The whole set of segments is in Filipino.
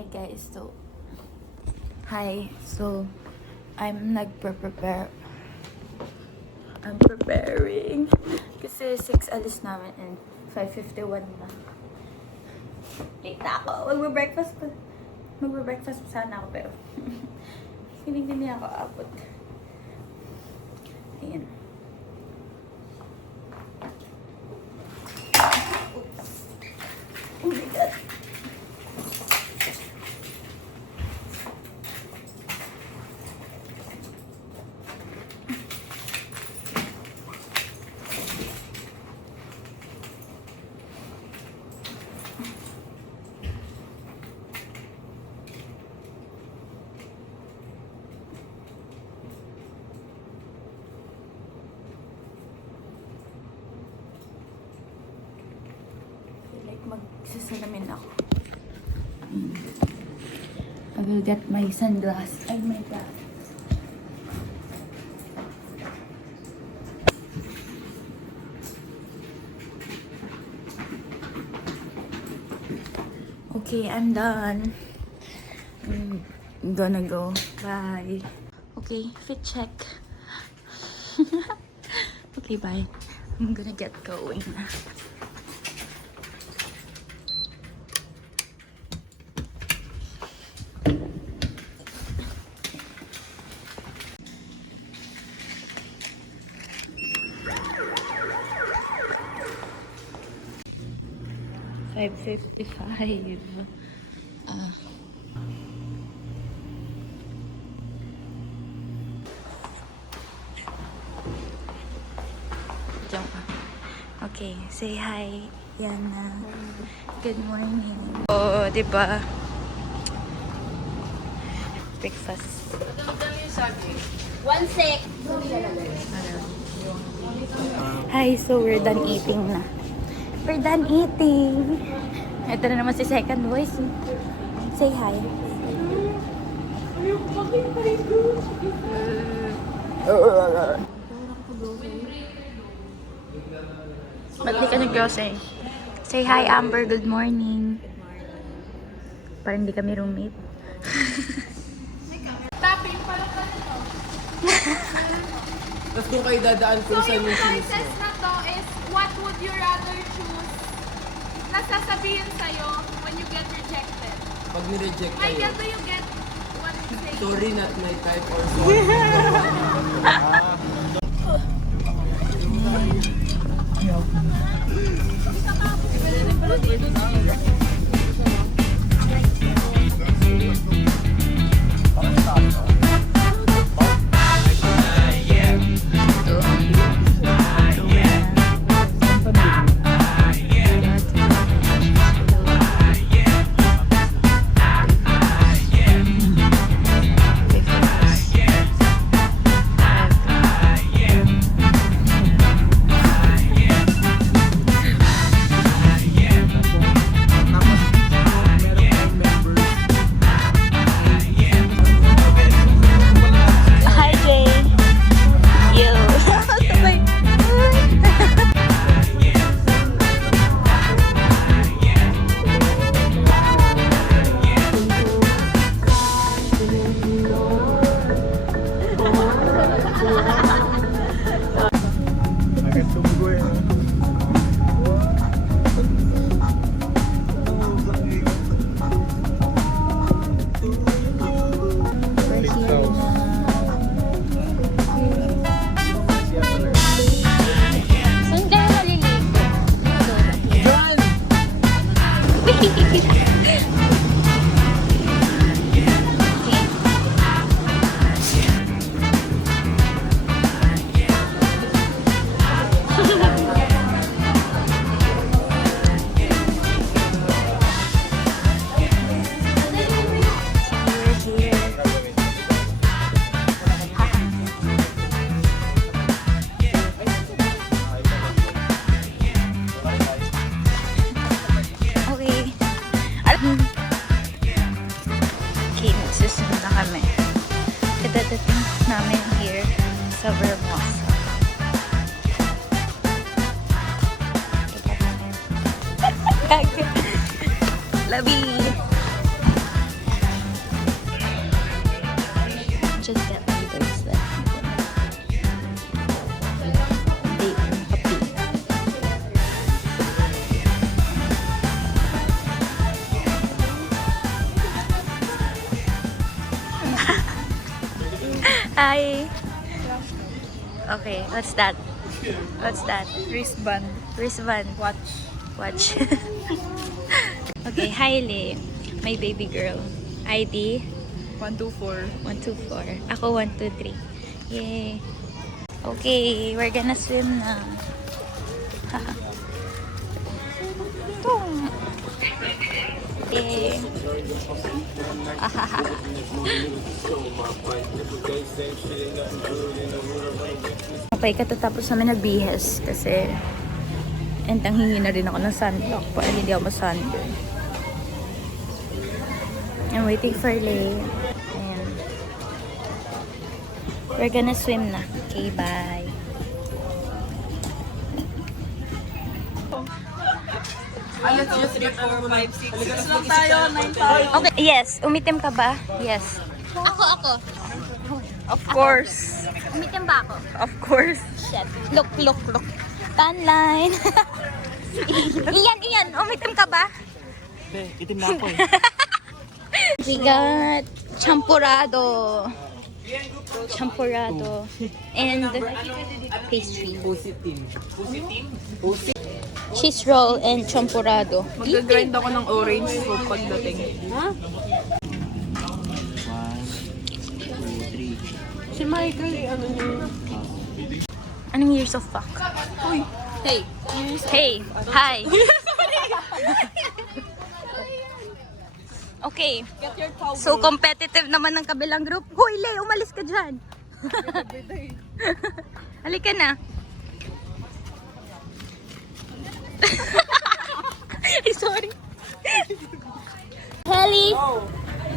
Hi guys, so I'm preparing kasi 6 alis namin and 5:51 na. Late na ako. Magbe-breakfast sana ako pero hindi ako abot. Ayan. Oh my God. Magsasalamin ako. I will get my sunglasses. Ay, my God. Okay, I'm done. I'm gonna go. Bye. Okay, fit check. Okay, bye. I'm gonna get going na. 5:55. Okay, say hi, Yana. Good morning. Oh, diba? Breakfast. One sec. Hi, so we're done eating na. We're done eating. Ito na naman si second voice. Say hi. Ba't di ka nag-grocery? Say hi, Amber. Good morning. Parang hindi kami roommate. Tapping, parang ganito. Tapos kung kayo dadaan kung So saan yung yung choose choices mo. na to is, what would you rather choose? Nasasabihin sa'yo when you get rejected. Pag nireject My kayo, God, do you get what I'm saying? sorry not my type or sorry. Hi, Jay. You. Sabay. We're here na. Saan kayo naliligo? John! Okay. Okay, magsusunod na kami. Kadadating namin here sa Vermosa. Labi! just get my bracelet. Date happy. Hi. Okay, what's that? What's that? Wristband. Wristband. Watch. Watch. Okay, hi Le. My baby girl. ID 124. 124. Ako 123. Yay. Okay, we're gonna swim na. Tung. Yay. Okay, katatapos namin nagbihes kasi entang hingi na rin ako ng sunblock para hindi ako masunburn. I'm waiting for Lay. Ayan. We're gonna swim na. Okay, bye. Let's just 3, 4, 5, 6. 6 lang tayo, 9 tayo. Okay, yes. Umitim ka ba? Yes. Ako. Of course. Umitim ba ako? Of course. Shit. Look. Tan line. Iyan. Umitim ka ba? Itim na ako eh. We got champurrado. And pastry. Cheese roll and champurrado. Mag-grind ako ng orange fruit pagdating. Si Michael, ano niya? Anong years of fuck? Uy. Hey. Hey, hi. Okay. Get your towel. So competitive naman ng kabilang group. Hoy, Le, umalis ka dyan. Halika na. Ay, sorry. Helly.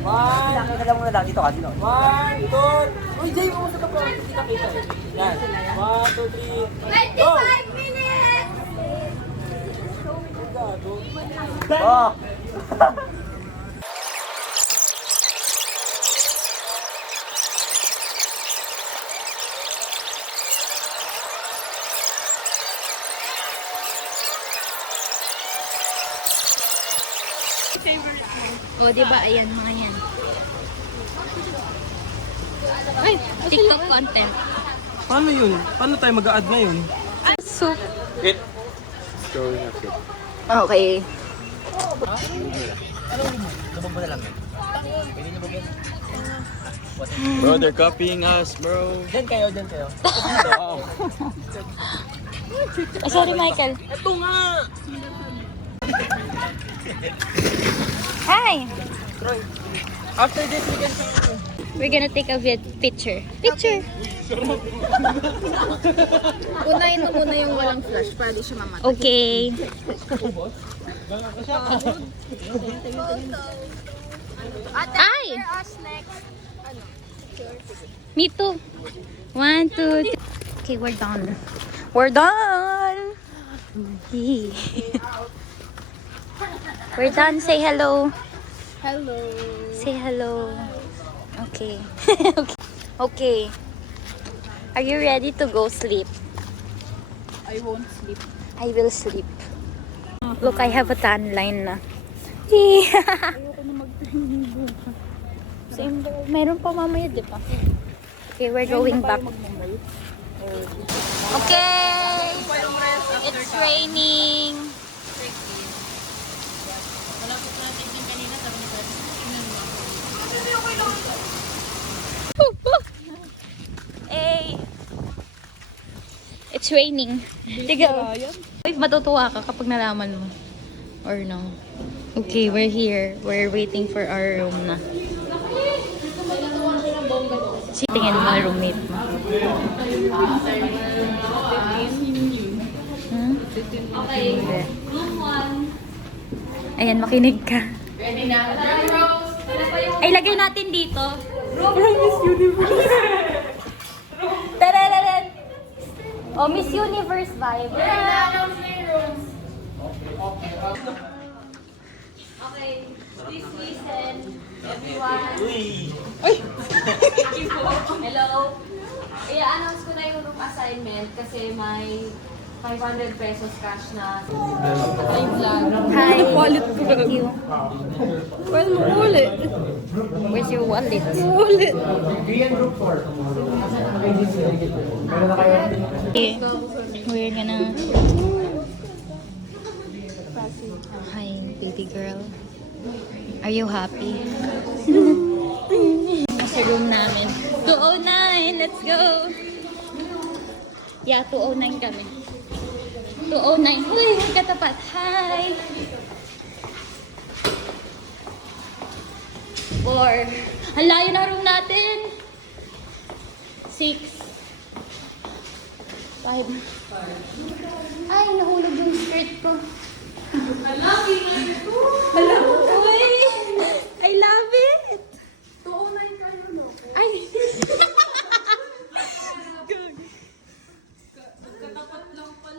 Nakita lang muna lang. Dito ka. Dito. 1, 2. Uy, Jay, pumunta ka pa. Kita-kita eh. Yan. 1, 2, 3. Go! 25 minutes! Oh! O, diba? Ayan, mga yan. Ay, TikTok content. Paano yun? Paano tayo mag-a-add ngayon? So, It. Story na it. okay. Bro, they're copying us, bro. Diyan kayo. Oh. Sorry, Michael. Ito nga! Hi! After this, we can We're gonna take a picture. Picture! Unahin mo muna yung walang flash para di siya mamatay. Okay. Ay! Me too. 1, 2, 3. Okay, we're done. We're done! Yee. We're done. Say hello. Hello. Say hello. Okay. Okay. Are you ready to go sleep? I won't sleep. I will sleep. Look, I have a tan line na. Yee. Same girl. Meron pa mamaya, di ba? Okay, we're going back. Okay! It's raining. Hey! It's raining. Tiga. Wait, matutuwa ka kapag nalaman mo. Or no? Okay, we're here. We're waiting for our room na. Tingin mo roommate mo. Hmm? Okay. Ayan, makinig ka. Ready na? Ay, lagay natin dito. Miss Universe. Tarararan. Oh, Miss Universe vibe. Okay, please listen, everyone. assignment kasi may 500 pesos cash na. Hi. Thank you. Well, ulit. Where's your wallet? Ulit. Okay. We're gonna... Hi, baby girl. Are you happy? Nasa room namin. 209! Let's go! Yeah, 209 kami. 209. Uy, katapat. Hi! 4. Ang layo na room natin. 6. 5. Ay, nahulog yung skirt ko. Hello. Uy! I love it! 209 kayo, no? Ay!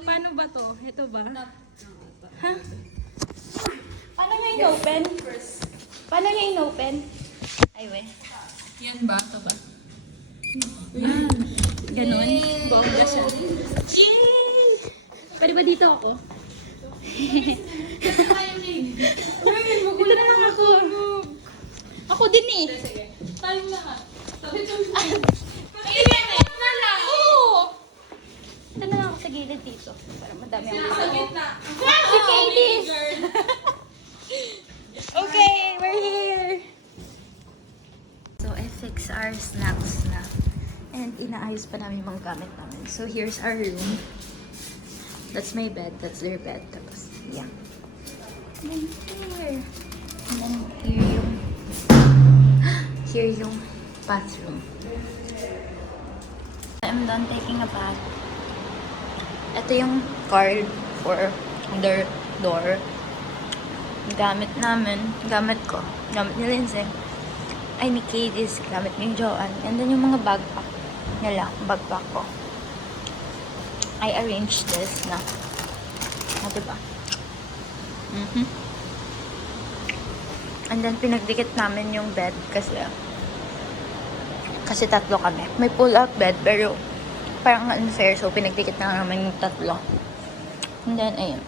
Paano ba to? Ito ba? Ha? Paano niya in-open? Paano niya in-open? Ay, we. Yan ba? Ito ba? Ganon. Bongga siya. Yay! Pwede ba dito ako? Dito na lang ako. Ako din eh. Sige. Tayong lahat. Sabi ko na lang. Oo. Dito na lang ako sa gilid dito. Para madami ako. sa gitna. Si Katie's! Okay, we're here! So, I fix our snacks na. And inaayos pa namin yung mga gamit namin. So, here's our room. That's my bed. That's their bed. Tapos, yeah. And then here. And then here yung... Here yung bathroom. I'm done taking a bath. Ito yung card for their door. Gamit namin. Gamit ko. Gamit ni Lindsay. Ay, ni Katie's. Gamit ni Joanne. And then yung mga backpack nila. Backpack ko. I arranged this na. O, diba? And then, pinagdikit namin yung bed kasi tatlo kami. May pull-out bed, pero parang unfair. So, pinagdikit na namin yung tatlo. And then, ayun.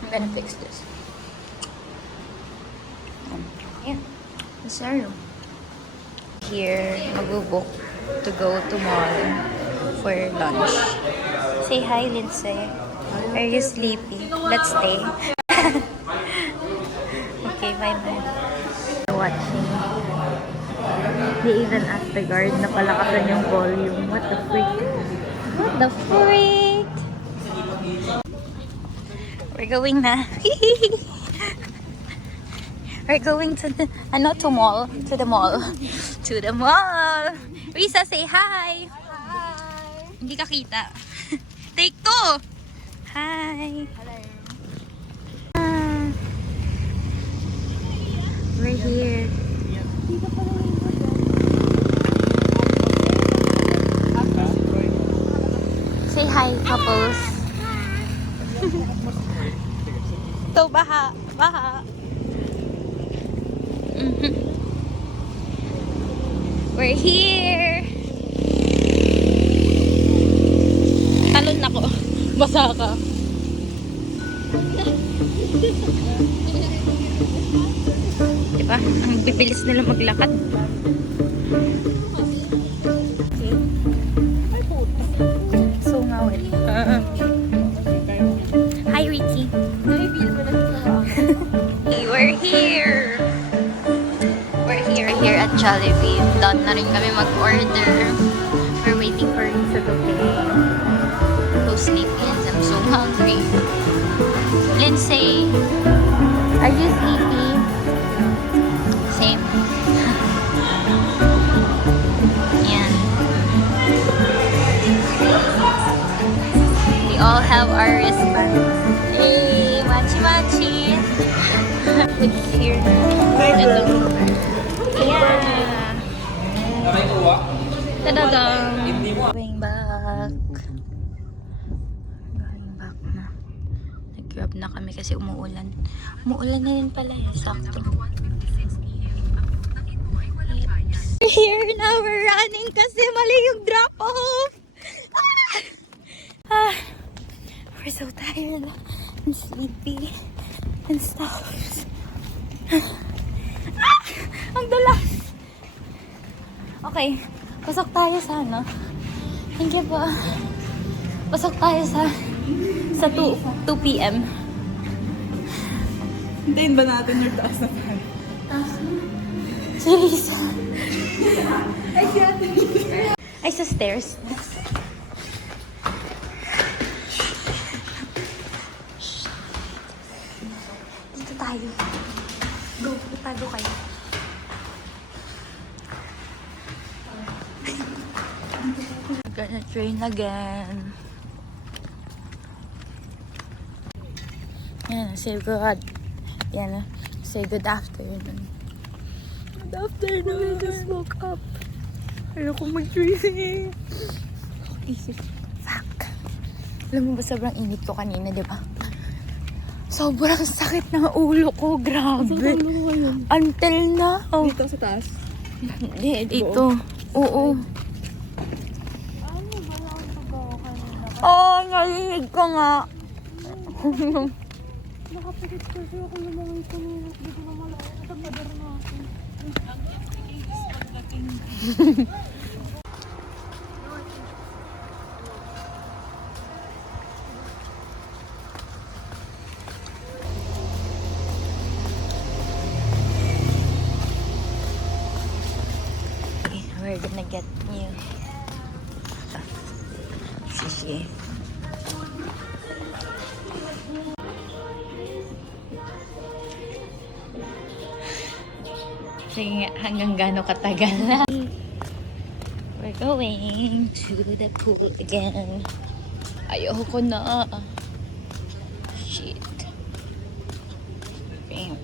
I'm gonna fix this. Yeah. This is our room. Here, mag-book to go to mall for lunch. Say hi, Lindsay. Are you sleepy? Let's stay. Okay, bye-bye. Watching. They even asked the guard na palakasan yung volume. What the freak? What the freak? We're going na. We're going to the, to mall. To the mall. To the mall. Risa, say hi. Hi! Hindi ka kita. Take 2. Hi. Hello. We're here. Say hi, couples. So, baha. Baha. We're here. Talon ako. Basa ka. Diba? Ang bibilis nila maglakad. So ngawin. Hi, Ricky. We're here. We're here at Jollibee. Done na rin kami mag-order. We're waiting for Risa to pay. So sleepy and I'm so hungry. Lindsay, are you sleepy? Same. Yan. We all have our wristbands. Hey, machi-machi. It's here. Ito. Yeah. Tadadang. Going back. Going back na. Nag-grab na kami kasi umuulan. Umuulan na rin pala eh. Sakto. Yes. We're here now. We're running kasi mali yung drop-off. We're so tired and sleepy and stuff. Ang dulas. Okay, pasok tayo sa ano. Thank you po. Pasok tayo sa 2 p.m. Hintayin ba natin yung taas na pan? Si Lisa. Ay, sa stairs. Dito tayo. Go, itago kayo. We're gonna train again. Yan, say good. Yan, say good afternoon. Good afternoon. I just woke up. Ayoko mag-train. Isip. Fuck. Alam mo ba sobrang init ko kanina, di ba? Sobrang sakit ng ulo ko. Grabe. Until now. Dito sa taas. Hindi, dito. Oo. Oh, narinig ko nga. Nakapagod kasi ako lumangoy kanina. Hindi ko na malaki. Nagmadar na ako. We're gonna get new sushi. Sige nga, hanggang gaano katagal na. We're going to the pool again. Ayoko na. Shit. Bam.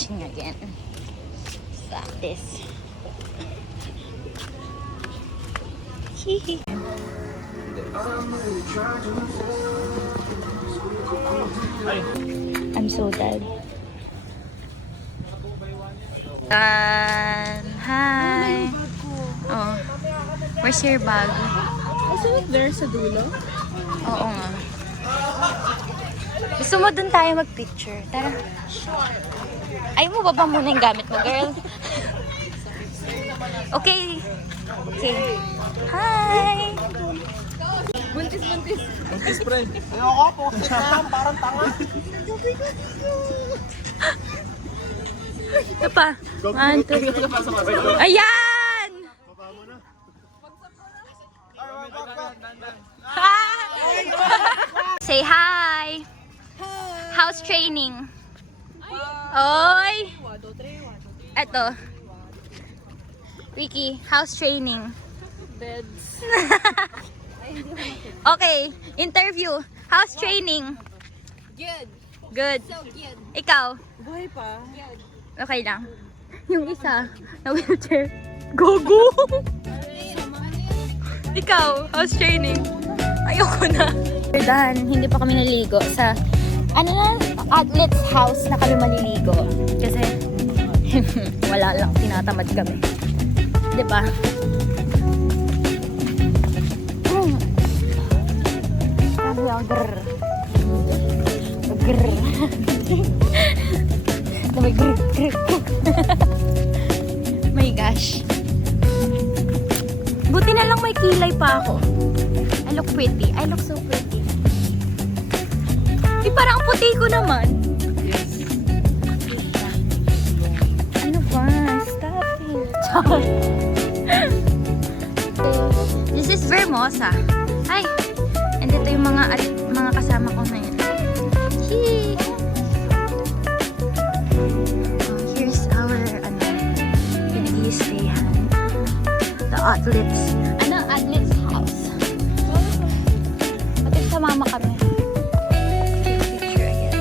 Ching again. Stop this. Hehe. I'm so dead. Hi. Oh. Where's your bag? Isn't it there sa dulo? Oo nga. Gusto mo dun tayo mag-picture? Tara. Ay mo baba muna yung gamit mo, girl. Okay. Okay. Hi. Buntis. Buntis, friend. Ayoko po. Parang tanga. Ito pa. 1, 2, 3. Ayan! Hi! Say hi! How's training? Oy! Eto. Ricky, how's training? Beds. Okay, interview. How's training? Good. Good. So good. Ikaw? Buhay pa. Good. Okay lang. Yung isa, na wheelchair. Gogo! Ikaw, how's training? Ayoko na. We're done. Hindi pa kami naligo sa, Athlete's house na kami maliligo. Kasi, wala lang, tinatamad kami. Diba? Sabi ako, grrr. Grrr. May grrr, grrr. My gosh. Buti na lang may kilay pa ako. I look pretty. I look so pretty. Di parang puti ko naman. Ano ba? Stop it. This is Vermosa. Ay! Andito yung mga kasama ko na yun. Yee! Here's our, pinag-i-stayan. The athletes. Athlete's house. At sa mama kami. Take a picture again.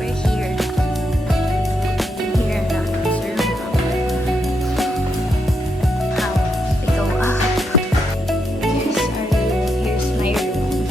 We're here. Here na. How we go up. Here's our room. Here's my room.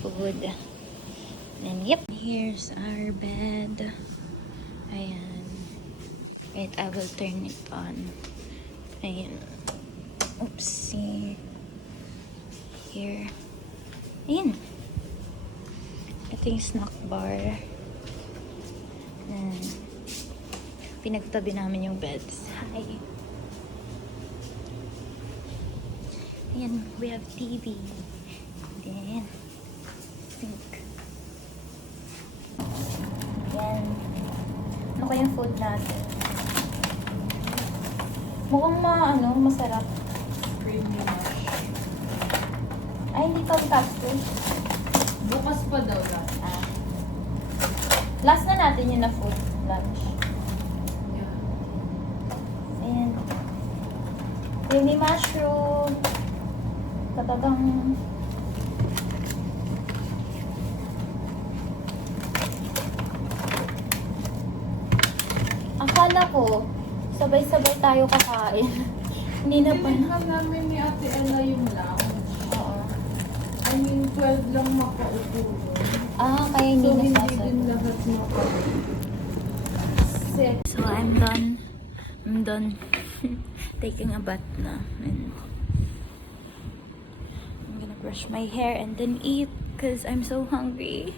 food. And yep, here's our bed. Ayan. Wait, I will turn it on. Ayan. Oopsie. Here. Ayan. Ito yung snack bar. Ayan. Pinagtabi namin yung beds. Hi. Ayan, we have TV. Then, sink. Ayan. Ano kaya yung food natin? Mukhang masarap. Creamy mash. Ay, hindi pa tapos. Bukas pa daw lang. Ah. Last na natin yun na food. Lunch. Ayan. Creamy mushroom. Katagang... Akala ko, sabay-sabay tayo kakain. Hindi na pa. Pinaghan namin ni Ate Ella yung lounge. Oo. I mean, 12 lang makaupo doon. Ah, kaya hindi So, hindi nasasad. din lahat makaupo. So, I'm done taking a bath na. And I'm gonna brush my hair and then eat because I'm so hungry.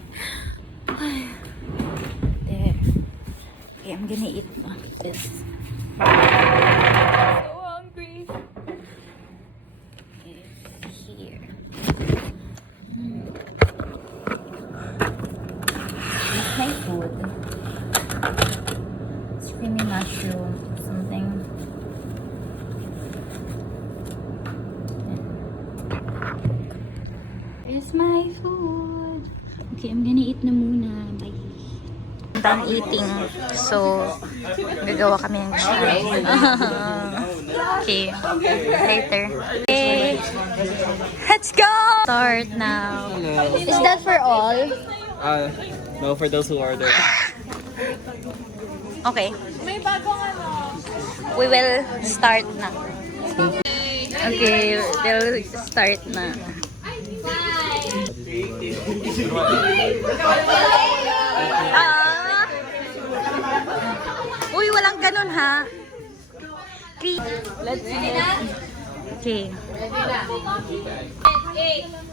There. Okay, I'm gonna eat na this. So hungry. It's here. It's my food. It's creamy mushroom, something. Here's my food. Okay, I'm gonna eat na muna. Bye. Done eating. So, gagawa kami ng chai. Okay. Later. Okay. Let's go! Start now. Is that for all? No, for those who order. Okay. May bagong ano. We will start na. Okay, we'll start na. Ah! Uy, walang ganun ha. Let's see. Okay.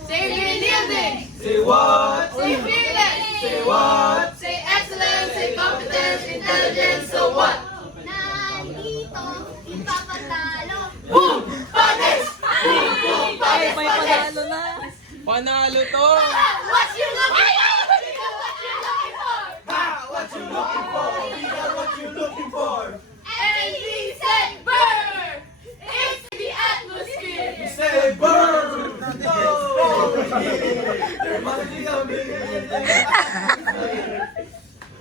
Say building. Say what? Say fearless. Say what? Say excellence. Say competence. Intelligence. So what? Nandito, ipapatalo. Boom! Panis! Boom! Boom! Panis! May panalo na. Panalo to! What you looking for? What you looking for? We are what you looking for! Anything said burn. It's the atmosphere. Say burn!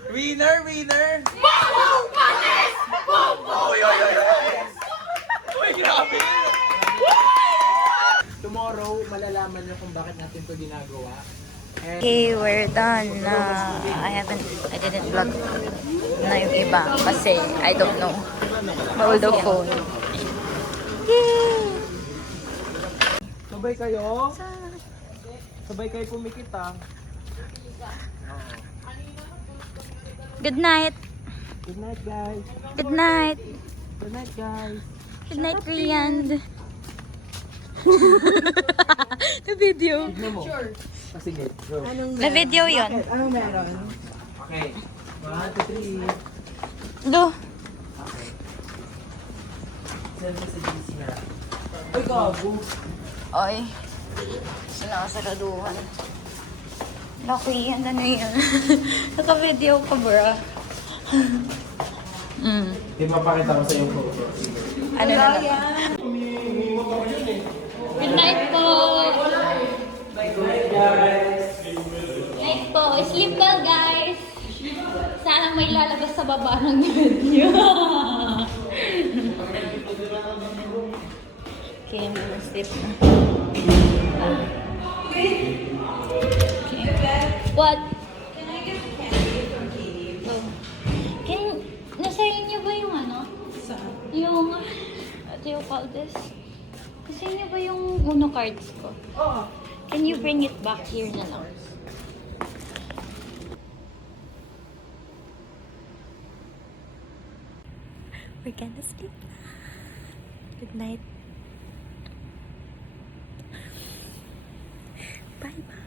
Winner! Winner! Boom! Panis! Boom! Boom! Uy! Uy! Uy! Uy! Grabe! Tomorrow, malalaman nyo kung bakit natin to ginagawa. And Okay, we're done na. I didn't vlog na yung iba kasi I don't know. Hold the phone. Yay! sabay kayo. Sabay kayo pumikit ah. Good night. Good night guys. Good night. Good night guys. Good night, Rian. The video. Tignan mo. Sure. Sige. Go. The video yon. Anong meron? Okay. 1, 2, 3. Do. Send mo sa GC na. Uy, gago. Ay. Sinasaraduhan. Lucky, ano yun? Naka-video ka, bro. Di mapakita ko sa yung photo. Ano na lang? Good night po! Night po! Sleep well, guys! Sana may lalabas sa baba ng video. Okay, I'm gonna sleep na. Okay. What? Oh. Nasa inyo ba yung ano? Yung, what do you call this? Nasa inyo ba yung Uno cards ko? Oo. Can you bring it back here na lang? We're gonna sleep. Good night. Bye-bye.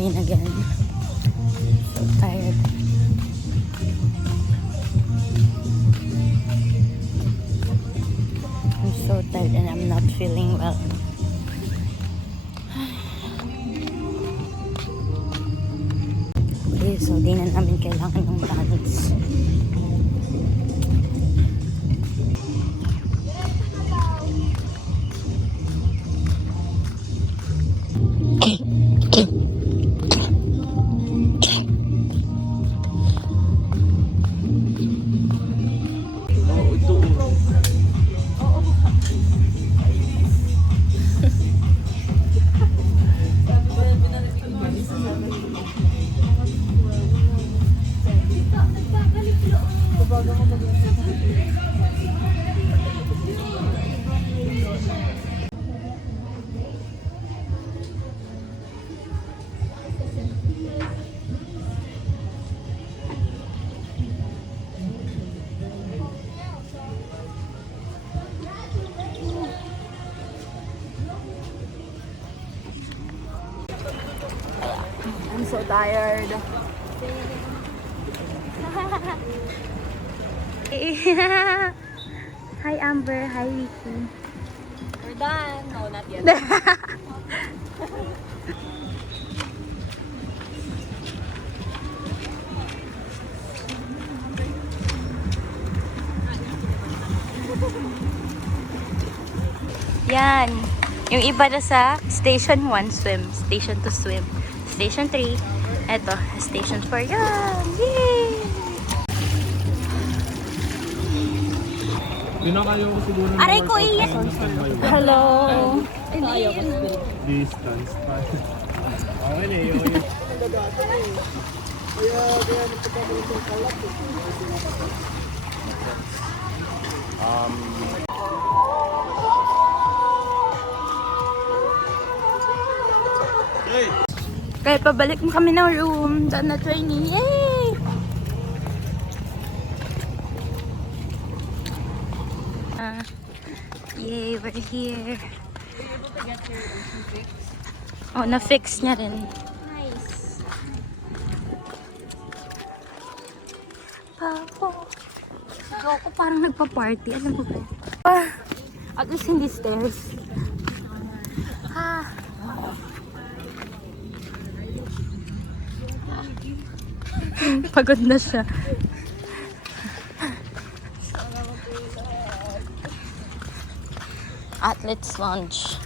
train again. So tired. I'm so tired and I'm not feeling well. Okay, so di na namin kailangan ng balance. tired. Hi Amber, hi Ricky. We're done. No, not yet. Yan. Yung iba na sa Station 1 swim, Station 2 swim, Station 3. Eto, Station 4 yan. Yay! Yun ang kayo ko siguro. Aray ko iyan. Hello. Distance pa. Okay na yun. Kaya pabalik mo kami ng room. Done na training. Yay! Yay, we're here. Oh, na-fix niya rin. Nice. Papo. Ako parang nagpa-party. Alam mo ba? At least hindi stairs. Ha. Pagod na siya. Athlete's lunch.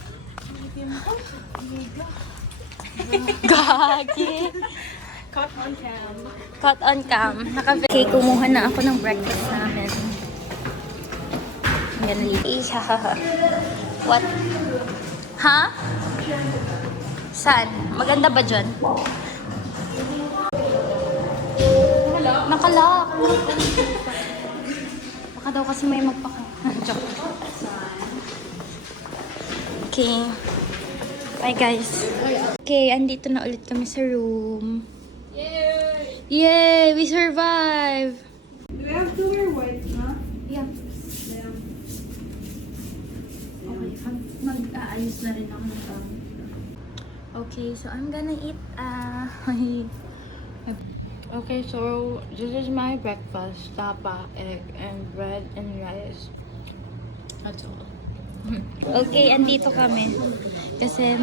Gagi. Cut on cam. Cut on cam. Okay, kumuha na ako ng breakfast namin. Yan, what? Ha? Saan? Maganda ba dyan? Nakalock. Baka daw kasi may magpaka. Joke. Okay. Bye guys. Okay, andito na ulit kami sa room. Yay! Yay! We survived! Do we have to wear white na? Yeah. Okay, mag-aayos na rin ako ng Okay, so I'm gonna eat okay, so this is my breakfast. Tapa, egg, and bread and rice. That's all. Okay, andito kami. Kasi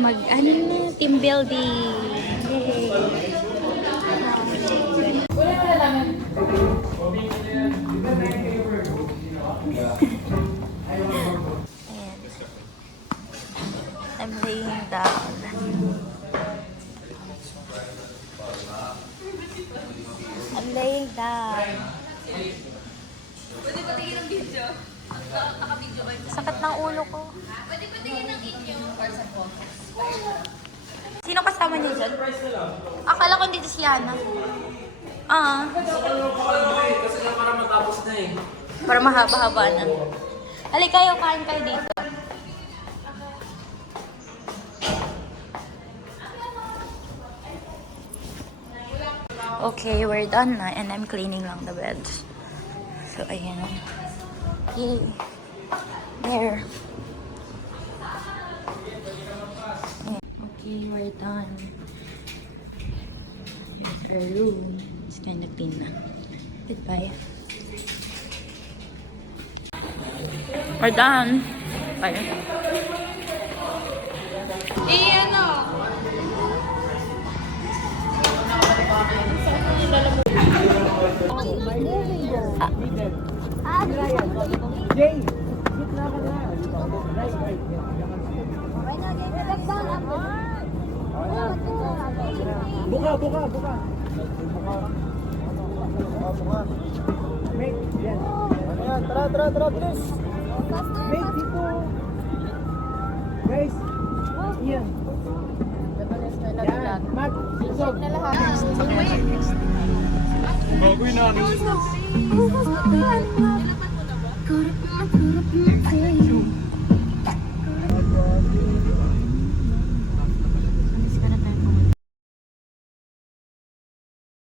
team building. Yay! I'm laying down. I'm laying down. Pwede ba tingin ng video? Naka-video kayo. Sakit ng ulo ko. Pwede ba tingin ng inyo? Or sa focus? Sino kasama niyo dyan? Akala ko dito si Yana. Ah. Kasi nga para matapos na eh. Para mahaba-haba na. Halika kayo, kain kayo dito. Okay, we're done na and I'm cleaning lang the beds. So, ayan. Yay. There. Okay, we're done. Here's our room. It's kind of clean na. Goodbye. We're done. Bye. Ano? Buka, buka, buka. Make, yan. Ayan, tara, please. Make dito. Guys. Yan. Yan, Matt. Isog. Bagoy na. Could have been